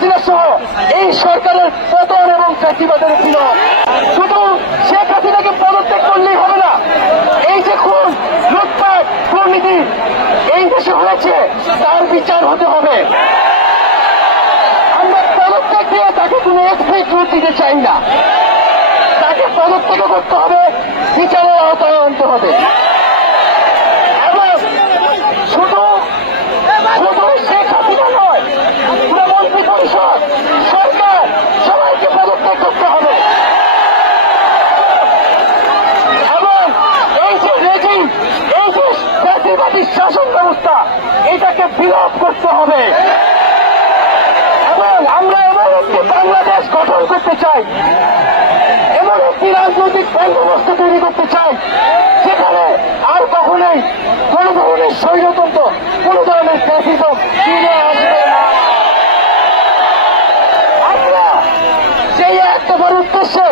হাসিনা সহ এই সরকারের পতন এবং ফ্যাসিবাদের বিরোধ। শুধু শেখ হাসিনাকে পদত্যাগ করলেই হবে না, এই যে খুন, লুটপাট, দুর্নীতি এই দেশে হয়েছে তার বিচার হতে হবে। আমরা পদত্যাগ দিয়ে তাকে কোনো এক্সিট দিতে চাই না, তাকে পদত্যাগ করতে হবে, বিচারের আওতায় আনতে হবে। এবং শুধু শেখ হাসিনা নয়, পুরো মন্ত্রী পরিষদ, সরকার সবাইকে পদত্যাগ করতে হবে। এবং এই যে রেজিম, এই যে ফ্যাসিবাদী শাসন ব্যবস্থা, এটাকে বিলোপ করতে হবে। এবং আমরা এমন একটি বাংলাদেশ গঠন করতে চাই, এমন একটি রাজনৈতিক বন্দোবস্ত তৈরি করতে চাই যেখানে আর কখনোই কোন ধরনের স্বৈরতন্ত্র, কোন ধরনের ফ্যাসিজম ফিরে আসবে না। আমরা সেই একটা বড় উদ্দেশ্যে